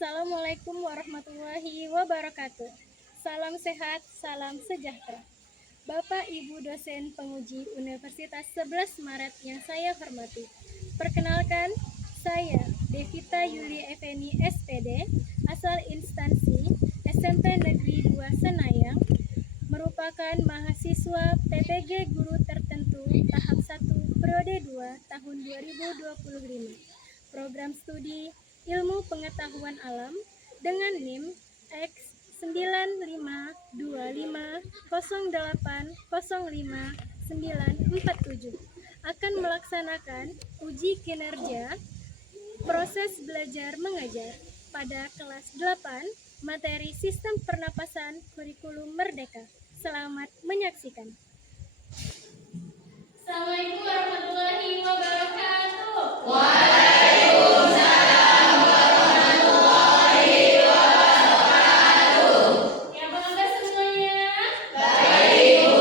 Assalamualaikum warahmatullahi wabarakatuh. Salam sehat, salam sejahtera. Bapak Ibu dosen penguji Universitas 11 Maret yang saya hormati. Perkenalkan, saya Devita Yuli Effeni SPD, asal instansi SMP Negeri 2 Senayang, merupakan mahasiswa PTG Guru Tertentu tahap 1 periode 2 tahun 2025. Program studi Ilmu Pengetahuan Alam dengan NIM X95250805947 akan melaksanakan uji kinerja proses belajar mengajar pada kelas 8 materi Sistem Pernapasan Kurikulum Merdeka. Selamat menyaksikan. Assalamualaikum warahmatullahi wabarakatuh. Ya, apa kabar semuanya? Baik, Bu.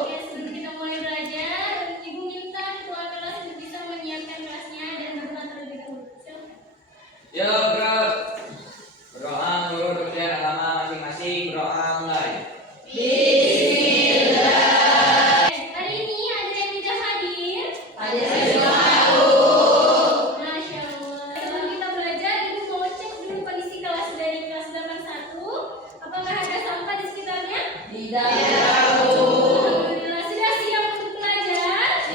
Oke, sebelum kita mulai belajar, Ibu minta ketua kelas untuk bisa menyiapkan kelasnya dan berdoa terlebih dahulu. Silakan. Yo, bro. Berdoa menurut ujian agama masing-masing. Berdoa mulai. Hari ini ada yang tidak hadir? Ada. Masya Allah. Sebelum kita belajar, Ibu mau cek dulu kondisi kelas dari kelas 81. Apakah ada sampah di sekitarnya? Tidak. Alhamdulillah. Sudah siap untuk belajar?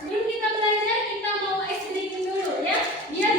Sebelum kita belajar, kita mau ice breaking dulu ya. Biar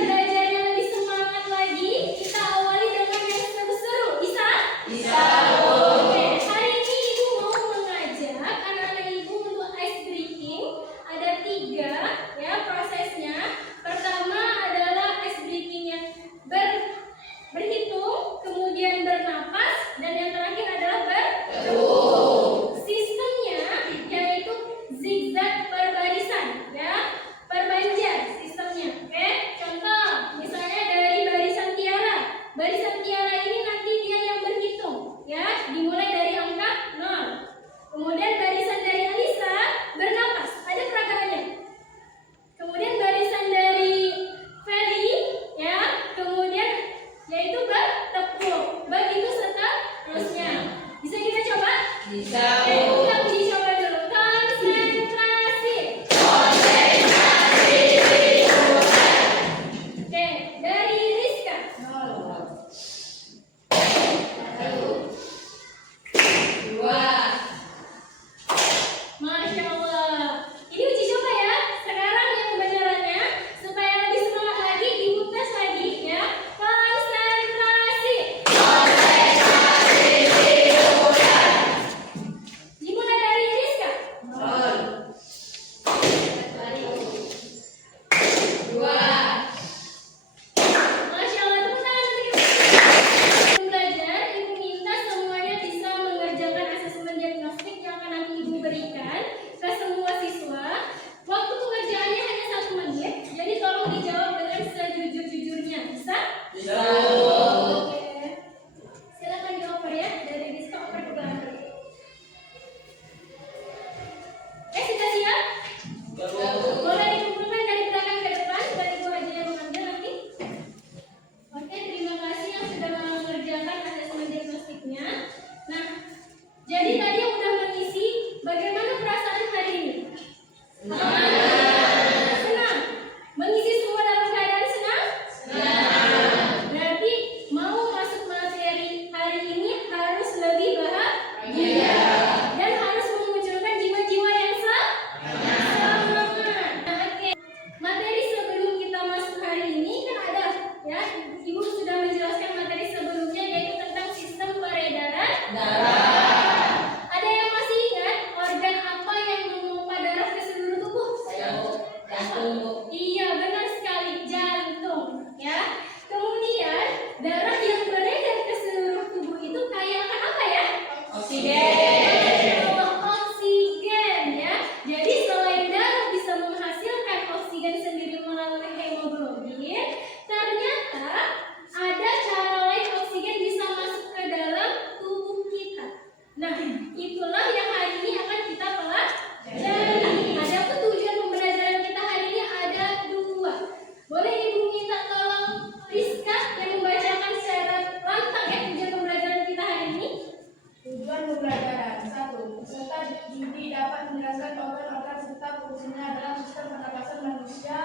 fokusnya adalah sistem pernapasan manusia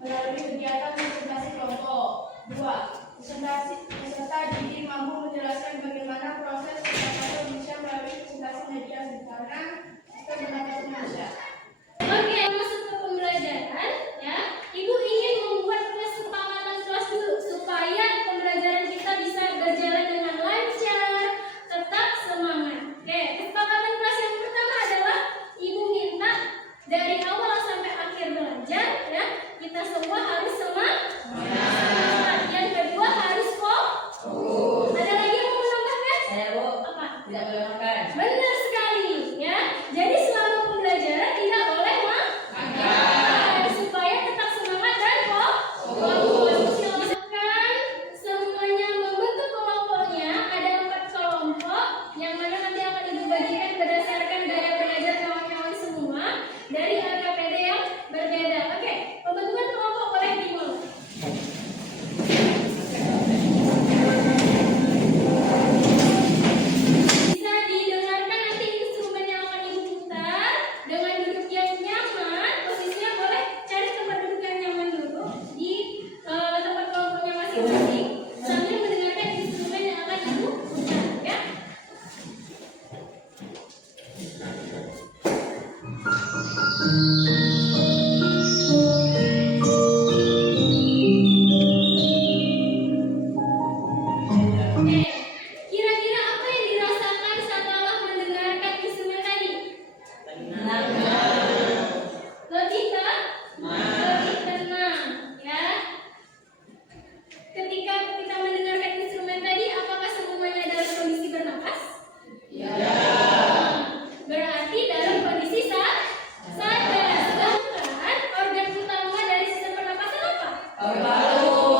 melalui kegiatan presentasi kelompok. 2. Peserta didik mampu menjelaskan bagaimana proses pernapasan manusia melalui presentasi media sederhana sistem pernapasan manusia. Oke, masuk ke pembelajaran ya. Ibu ingin membuat kesepakatan kelas dulu supaya pembelajaran kita bisa berjalan dengan lancar, tetap semangat. Oke, kesepakatan kelas yang pertama adalah Ibu minta dari awal sampai akhir belajar ya, kita semua harus semangat. Yang kedua harus fokus. Ada lagi yang mau menambahkan? Saya Bu, Apa? tidak boleh makan. Benar sekali ya. Jadi selama pembelajaran tidak boleh makan supaya tetap semangat dan fokus. Silakan semuanya membentuk kelompoknya. Ada 4 kelompok yang mana nanti akan Ibu bagikan berdasarkan gaya belajar kawan-kawan semua dari LKPD yang berbeda. Oke, pembentukan kelompok boleh dimulai. Bisa didengarkan nanti instrumen yang akan Ibu putar dengan duduk yang nyaman. Posisinya boleh cari tempat duduk yang nyaman dulu di tempat kelompoknya masing-masing sambil mendengarkan instrumen yang akan Ibu putar ya. Oke, kira-kira apa yang dirasakan setelah mendengarkan instrumen tadi? Lebih tenang ya. Ketika kita mendengarkan instrumen tadi, apakah semuanya dalam kondisi bernapas? Ya. Berarti dalam kondisi sadar. Sedangkan organ utama dari sistem pernapasan apa?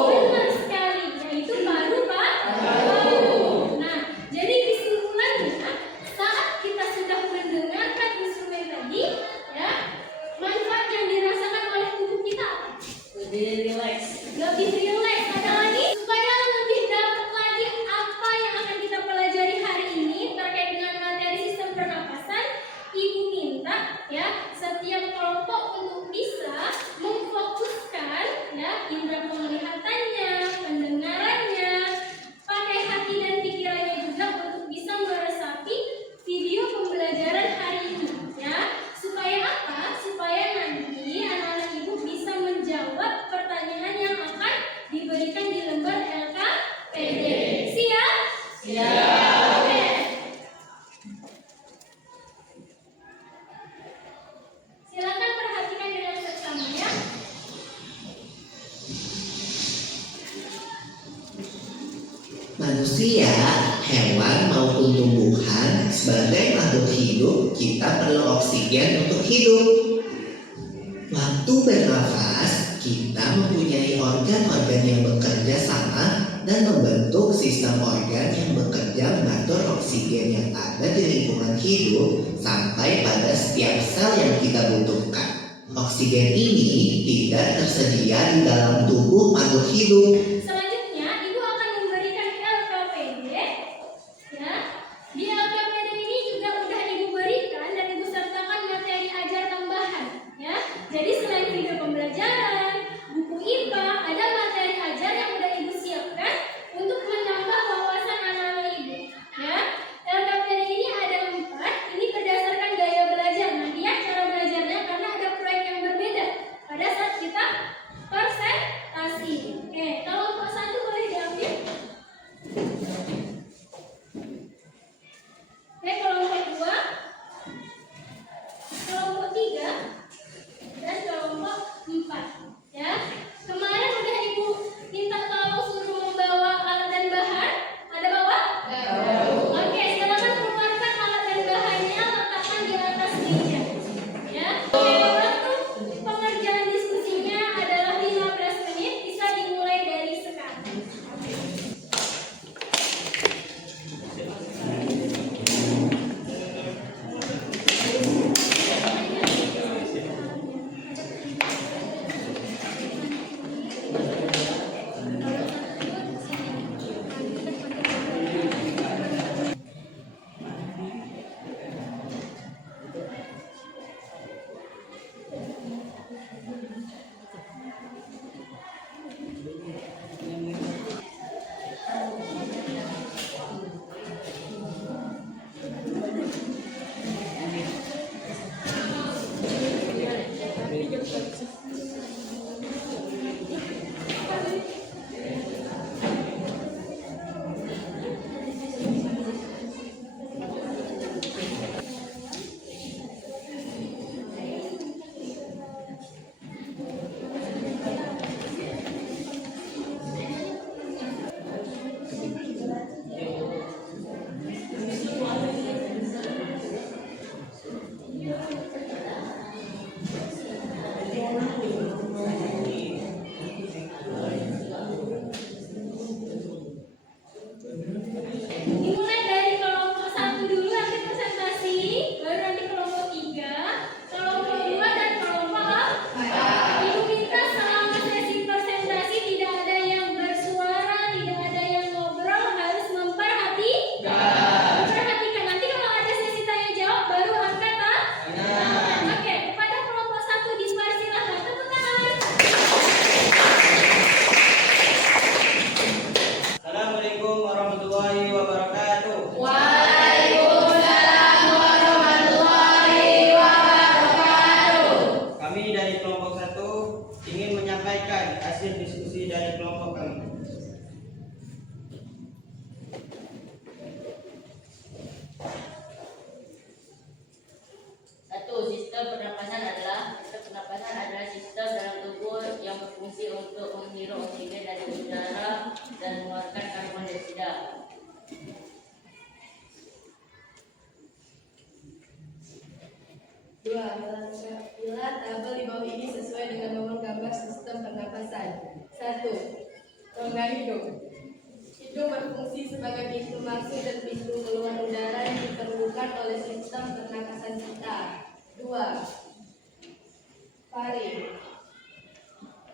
Benar sekali, yaitu paru. Nah, jadi kesimpulannya saat kita sudah mendengarkan instrumen tadi, ya, manfaat yang dirasakan oleh tubuh kita apa? Lebih rileks. Lebih rileks. Ada lagi supaya lebih dapat lagi apa yang akan kita pelajari hari ini terkait dengan materi sistem pernapasan. Ibu minta ya setiap kelompok untuk bisa memfokuskan ya indera penglihatannya, pendengarannya, pakai hati dan pikirannya juga untuk bisa meresapi video pembelajaran hari ini ya. Supaya apa? Supaya nanti anak-anak Ibu bisa menjawab pertanyaan yang akan diberikan di lembar LKPD. Siap? Oke. Silakan perhatikan dengan seksama ya. Manusia, hewan maupun tumbuhan sebagai makhluk hidup kita perlu oksigen untuk hidup. Waktu bernafas, kita mempunyai organ-organ yang bekerja sama dan membentuk sistem organ yang bekerja mengatur oksigen yang ada di lingkungan hidup sampai pada setiap sel yang kita butuhkan. Oksigen ini tidak tersedia di dalam tubuh makhluk hidup. Selanjutnya, Ibu akan memberikan LKPD ya. Di LKPD ini juga udah Ibu berikan dan Ibu sertakan materi ajar tambahan ya. Jadi selain video pembelajaran, buku IPA, ada materi ajar yang udah Ibu siapkan untuk menambah wawasan anak-anak Ibu ya. LKPD ini ada 4, ini berdasarkan gaya belajar. Nanti ya cara belajarnya karena ada proyek yang berbeda pada saat kita presentasi. Oke, kalau hasil diskusi dari kelompok kami. Sistem pernapasan adalah sistem dalam tubuh yang berfungsi untuk menghirup oksigen dari udara dan mengeluarkan karbon dioksida. Dua, bila tabel di bawah ini sesuai dengan nomor gambar sistem pernapasan. 1. Rongga hidung. Hidung berfungsi sebagai pintu masuk dan pintu keluar udara yang diperlukan oleh sistem pernapasan kita. 2. Faring.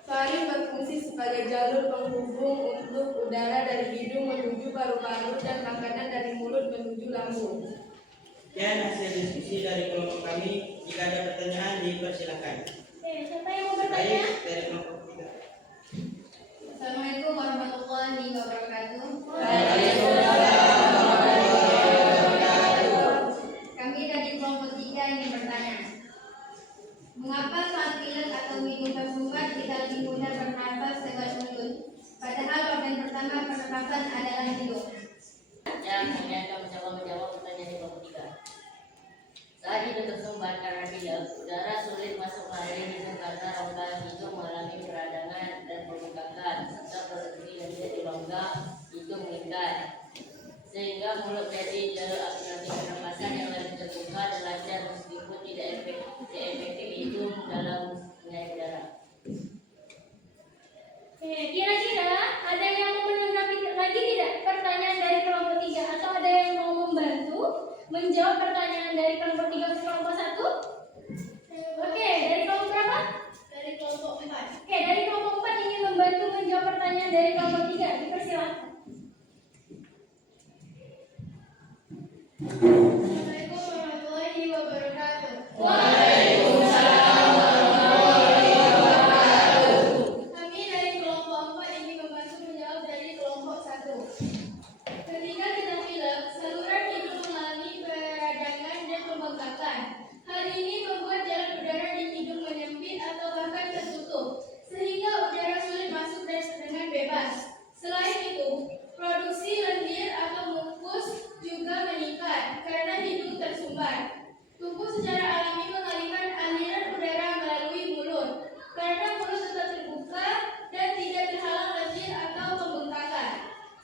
Faring berfungsi sebagai jalur penghubung untuk udara dari hidung menuju paru-paru dan makanan dari mulut menuju lambung. Dan hasil diskusi dari kelompok kami, jika ada pertanyaan dipersilakan. Siapa yang mau bertanya? Baik, dari kelompok kita. Assalamualaikum warahmatullahi wabarakatuh. Kami dari kelompok 3 ingin bertanya, mengapa saat pilek atau minum tersumbat kita lebih mudah bernafas lewat mulut, padahal organ pertama pernapasan adalah hidung? Ya, kemudian kami coba menjawab pertanyaan di kelompok 3. Saat hidung tersumbat karena pilek, udara sulit masuk melalui hidung karena rongga hidung mengalami peradangan dan pembengkakan, serta produksi yang menjadi rongga hidung meningkat, sehingga mulut menjadi jalur alternatif pernapasan yang lebih terbuka dan lancar meskipun tidak efektif hidung dalam menarik udara. Kira-kira ada yang mau menanggapi lagi tidak pertanyaan dari kelompok 3 atau ada yang mau membantu menjawab pertanyaan dari kelompok 3 ke kelompok 1? Oke, dari kelompok berapa? Dari kelompok 4. Oke, dari kelompok 4 ingin membantu menjawab pertanyaan dari kelompok 3. Dipersilakan. Assalamualaikum warahmatullahi wabarakatuh. Kami dari kelompok 4 ingin membantu menjawab dari kelompok 1. Ketika kita pilek, saluran hidung mengalami peradangan dan pembengkakan. Hal ini membuat jalan udara di hidung menyempit atau bahkan tertutup, sehingga udara sulit masuk dengan bebas. Selain itu, produksi lendir atau mukus juga meningkat karena hidung tersumbat. Tubuh secara alami mengalihkan aliran udara melalui mulut, karena mulut tetap terbuka dan tidak terhalang lendir atau pembengkakan.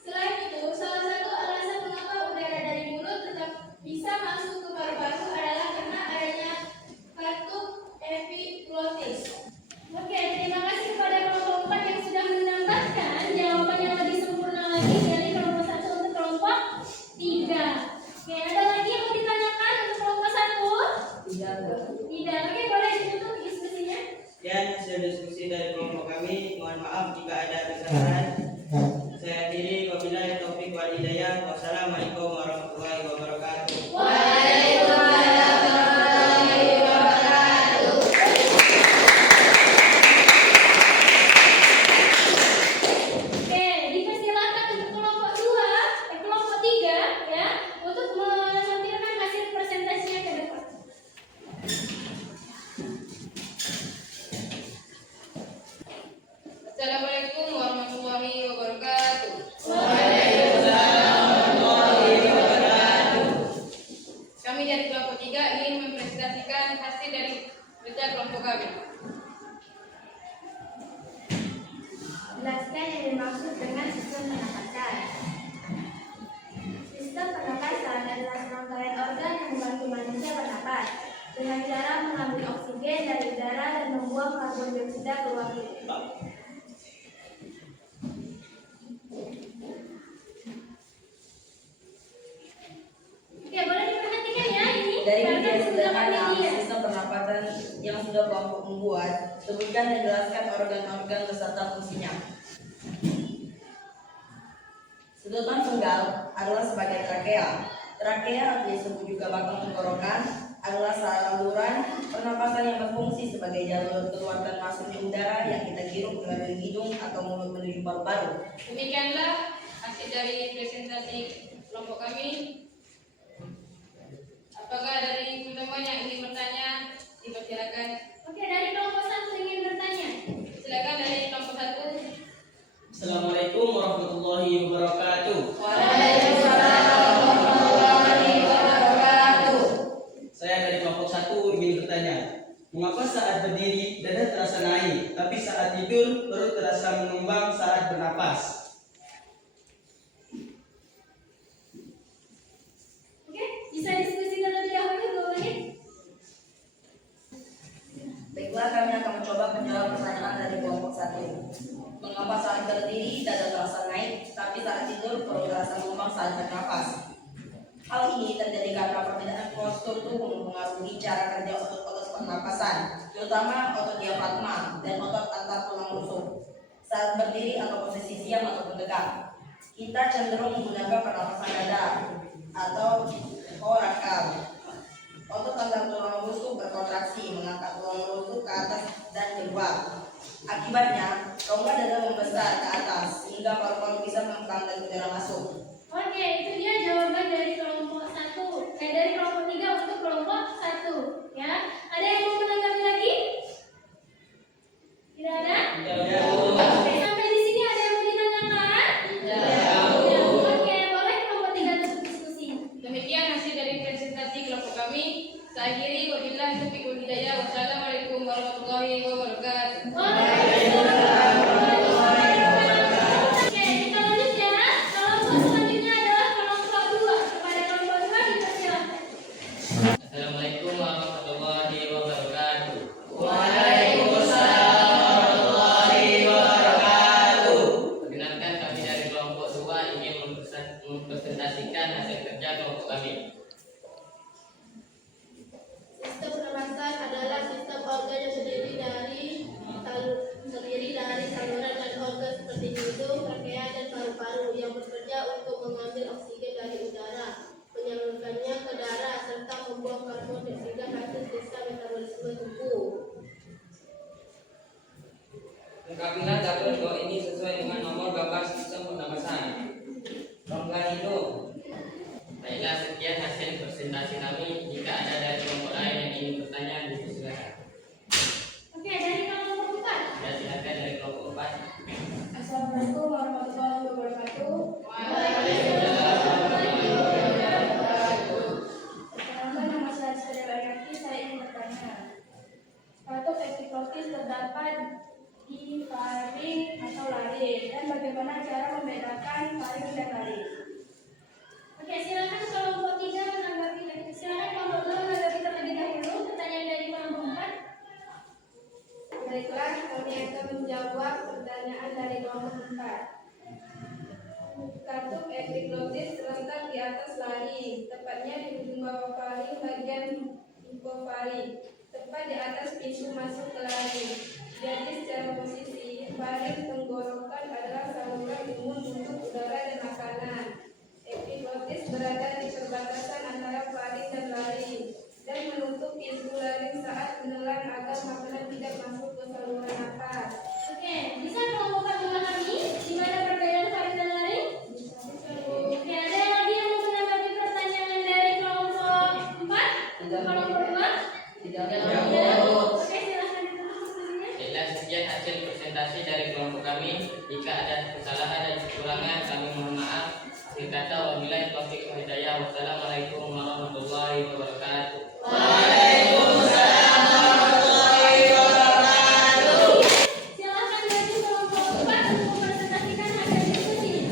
Selain itu, salah satu alasan mengapa udara dari mulut tetap bisa masuk ke paru-paru adalah karena adanya katup epiglotis. Oke, terima kasih kepada kelompok 4 yang sudah menambahkan jawaban yang lebih sempurna lagi dari kelompok 1 untuk kelompok 3. Oke, ada lagi yang mau ditanyakan untuk kelompok 1? Tidak. Oke, boleh ditutup diskusinya. Dan hasil diskusi dari kelompok kami, mohon maaf jika ada kesalahan. Saya akhiri, wabillahi taufiq wal hidayah. Wassalamualaikum warahmatullahi wabarakatuh. Oke, dipersilakan untuk kelompok 2, kelompok 3 ya, untuk menampilkan hasil presentasinya ke depan. Assalamualaikum warahmatullahi wabarakatuh. Kami dari kelompok 3 ingin mempresentasikan hasil dari kerja kelompok kami. Jelaskan yang dimaksud dengan sistem pernapasan. Sistem pernapasan adalah serangkaian organ yang membantu manusia bernapas dengan cara mengambil oksigen dari udara dan membuang karbon dioksida keluar tubuh. Oke, boleh diperhatikan ya ini. Dari Karena video beberapa sederhana media. sistem pernapasan yang sudah kelompok membuat, sebutkan dan jelaskan organ-organ beserta fungsinya. Sedotan penggal adalah sebagai trakea. Trakea atau disebut juga bakal tenggorokan adalah saluran pernapasan yang berfungsi sebagai jalur keluar dan masuknya udara yang kita hirup melalui hidung atau mulut menuju paru-paru. Demikianlah hasil dari presentasi kelompok kami. Apakah dari teman-teman yang ingin bertanya? Dipersilakan. Oke, dari kelompok 1 ingin bertanya. Silakan dari kelompok 1. Assalamualaikum warahmatullahi wabarakatuh. Waalaikumsalam warahmatullahi wabarakatuh. Saya dari kelompok 1 ingin bertanya, mengapa saat berdiri dada terasa naik, tapi saat tidur perut terasa mengembang saat bernapas? Oke, bisa diskusi terlebih dahulu 2 menit. Baiklah, kami akan mencoba menjawab pertanyaan dari kelompok 1. Mengapa saat berdiri dada terasa naik, tapi saat tidur perut terasa mengembang saat bernapas? Hal ini terjadi karena perbedaan postur tubuh mempengaruhi cara kerja otot-otot pernapasan, terutama otot diafragma dan otot antar tulang rusuk. Saat berdiri atau posisi siam ataupun tegak, kita cenderung menggunakan pernapasan dada atau korakal. Otot antar tulang rusuk berkontraksi mengangkat tulang rusuk ke atas dan keluar. Akibatnya, rongga dada membesar ke atas sehingga paru-paru bisa mengembang dan udara masuk. Oke, itu dia jawaban dari kelompok 1. Dari kelompok 3 untuk kelompok 1. Ya, ada yang mau menanggapi lagi? Tidak ada? Oke, sampai di sini ada yang mau ditanyakan? Tidak. Oke, boleh kelompok 3 untuk diskusi. Demikian hasil dari presentasi kelompok kami. Saya akhiri, wabillahi taufiq wal hidayah. Wassalamualaikum warahmatullahi wabarakatuh. Oke, kita lanjut ya. Kelompok selanjutnya adalah kelompok 2. Kepada kelompok 2 dipersilakan. Assalamualaikum warahmatullahi wabarakatuh. Waalaikumsalam warahmatullahi wabarakatuh. Perkenalkan, kami dari kelompok 2 ingin mempresentasikan hasil kerja kelompok kami. Sistem pernapasan adalah sistem organ yang terdiri dari saluran dan organ seperti hidung, trachea, dan paru-paru yang bekerja untuk mengambil oksigen dari udara, menyalurkannya ke darah, serta membuang karbon dioksida hasil sisa metabolisme tubuh. Lengkapilah tabel bawah ini sesuai dengan nomor gambar sistem pernapasan. Rongga hidung. Baiklah, sekian hasil presentasi kami. Jika ada dari kelompok lain yang ingin bertanya, dipersilakan. Oke, dari kelompok 4. Ya, silakan dari kelompok 4. Assalamualaikum warahmatullahi wabarakatuh. Perkenalkan, nama saya Sri Ayati. Saya ingin bertanya, katup epiklotis terdapat di faring atau laring, dan bagaimana cara membedakan faring dan laring? Oke, silakan kelompok 3 menanggapi. Silakan kelompok 2 menanggapi terlebih dahulu pertanyaan dari kelompok 4. Baiklah, kami akan menjawab pertanyaan dari kelompok 4. Katup epiglotis terletak di atas laring, tepatnya di ujung bawah faring bagian hipofaring, tepat di atas pintu masuk ke laring. Jadi secara posisi, faring tenggorokan adalah saluran imun untuk udara dan makanan. Epiglotis berada di perbatasan antara faring dan laring dan menutup pintu laring saat menelan agar makanan tidak masuk ke saluran nafas. Oke, bisa kelompok 4 memahami di mana perbedaan faring dan laring? Oke, ada yang lagi yang mau menanggapi pertanyaan dari kelompok 4? Kelompok 2? Tidak Oke, silahkan ditutup diskusinya. Baiklah, sekian hasil presentasi dari kelompok kami. Jika ada kesalahan dan kekurangan, kami mohon maaf. Akhir kata, wabillahi taufiq wal hidayah. Wassalamualaikum warahmatullahi wabarakatuh. Waalaikumsalam warahmatullahi wabarakatuh. Silahkan maju kelompok 4 untuk mempresentasikan hasil diskusi.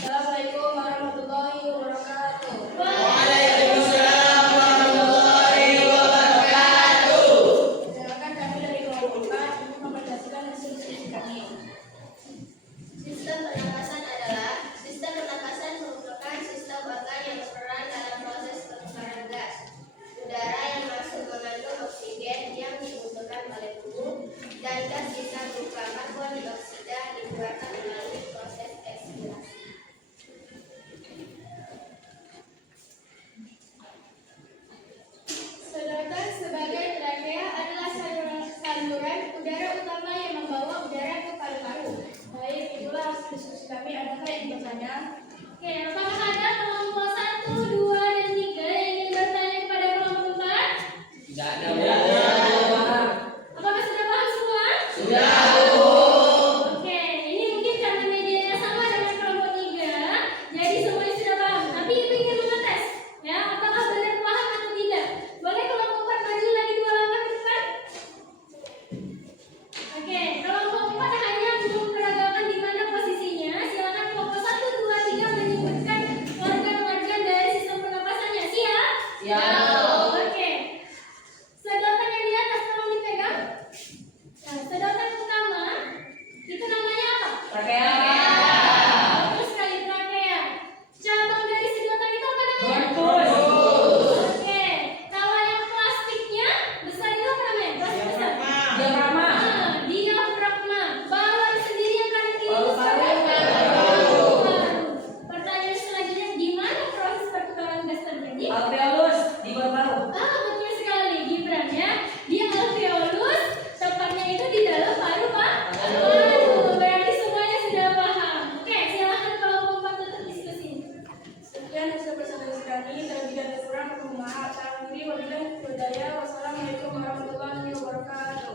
Assalamualaikum warahmatullahi wabarakatuh. Waalaikumsalam warahmatullahi wabarakatuh. Silakan kami dari kelompok 4 untuk mempresentasikan hasil diskusi kami. Sistem pernapasan adalah sistem pernapasan merupakan sistem organ yang berperan dalam proses pertukaran gas. Udara yang masuk mengandung oksigen yang dibutuhkan oleh tubuh dan gas sisa berupa karbon dioksida dikeluarkan melalui proses ekspirasi. Sedangkan sebagai trachea adalah saluran udara utama yang membawa udara ke paru-paru. Baik, itulah hasil diskusi kami. Adakah yang bertanya? Oke, apakah ada kelompok 1, 2, dan 3 yang ingin bertanya kepada kelompok 4? Tidak ada. Apakah sudah paham semua? Diafragma. Diafragma. Balon sendiri yang kanan kiri itu Paru-paru. paru-paru. Pertanyaan selanjutnya, di mana proses pertukaran gas terjadi? Alveolus di paru-paru. Betul sekali Gibran ya. Di alveolus, tepatnya itu di dalam paru Pak. Berarti semuanya sudah paham. Oke, silakan kelompok 4 untuk diskusi. Sekian hasil presentasi kami. Terlebih dan kurang mohon maaf. Saya Wili, wabillahi hidayah. Wassalamualaikum warahmatullahi wabarakatuh.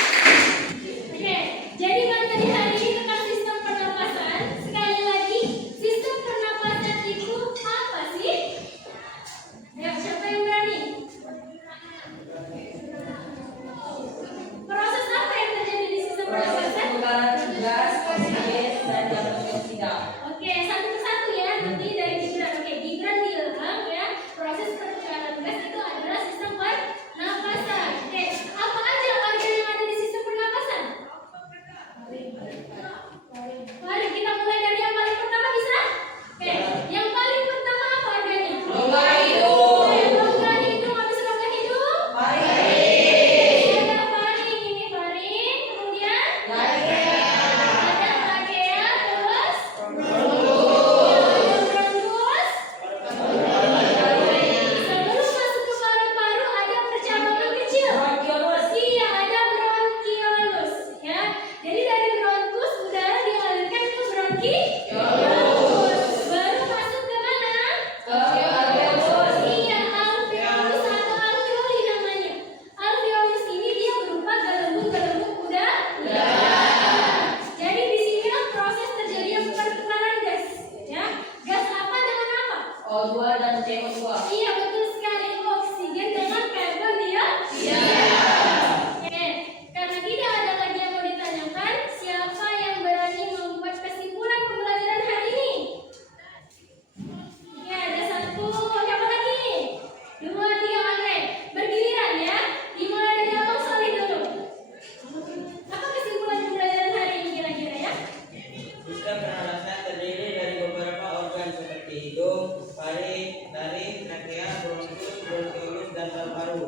Oke, jadi materi hari ini tentang sistem pernapasan. Sekali lagi, sistem pernapasan itu apa sih? Ayo, siapa yang berani? Proses apa yang terjadi di sistem Proses pernapasan? pertukaran gas, oksigen, dan karbon dioksida. Oke, satu persatu ya, nanti dari Gibran. Oke, Gibran bilang ya, proses pertukaran gas itu adalah sistem pernapasan. Oke, apa aja organ yang ada di sistem pernapasan? Mari kita mulai dari yang paling pertama bisa? Oke, yang paling pertama apa organnya? Rongga hidung. Oke, rongga hidung, habis rongga hidung? Faring. Ada faring, ini faring, kemudian Trachea. ada trachea, terus sebelum masuk ke paru-paru ada percabangan kecil. Bronkiolus. Iya, ada bronkiolus ya. Jadi dari bronkus udara dialirkan ke bronkiolus. Baru masuk ke mana? Alveolus. Iya, alveolus atau alveoli namanya. Alveolus ini dia berupa gelembung-gelembung udara. Jadi di sinilah proses terjadinya pertukaran gas ya. Gas apa dengan apa? O2 dan CO2. Iya, betul sekali. Oksigen dengan karbon dioksida. Oke, karena tidak ada lagi yang mau ditanyakan, siapa yang berani membuat kesimpulan pembelajaran hari ini? Oke, ada satu. Siapa lagi? 2, 3, oke. Bergiliran ya. Dimulai dari Abang Salih dulu. Apa kesimpulan pembelajaran hari ini kira-kira ya? Sistem pernapasan terdiri dari beberapa organ seperti hidung, faring, taring, trachea, bronkus, bronkiolus, dan paru-paru.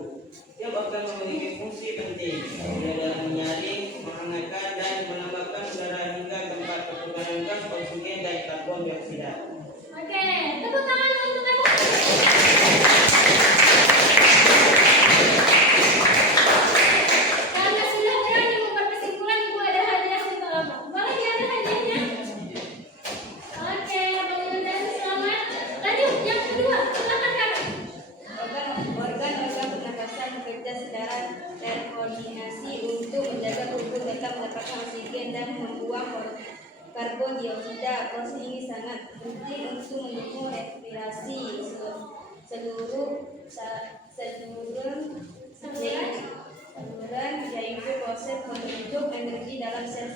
Tiap organ memiliki fungsi penting, mulai dalam menyaring, menghangatkan, dan menambahkan udara hingga tempat pertukaran gas, oksigen, dan karbon dioksida. Oke, tepuk tangan untuk Ibu. Karena sudah berani membuat kesimpulan, Ibu ada hadiah untuk Abang. Boleh ya ada hadiahnya? Oke, Abang Yundan selamat. Lanjut, yang kedua, silakan Kak. Organ-organ pernapasan bekerja secara terkoordinasi untuk menjaga tubuh tetap mendapatkan oksigen dan membuang karbon dioksida. Proses ini sangat penting untuk mendukung respirasi saluran yaitu proses menghidup energi dalam sel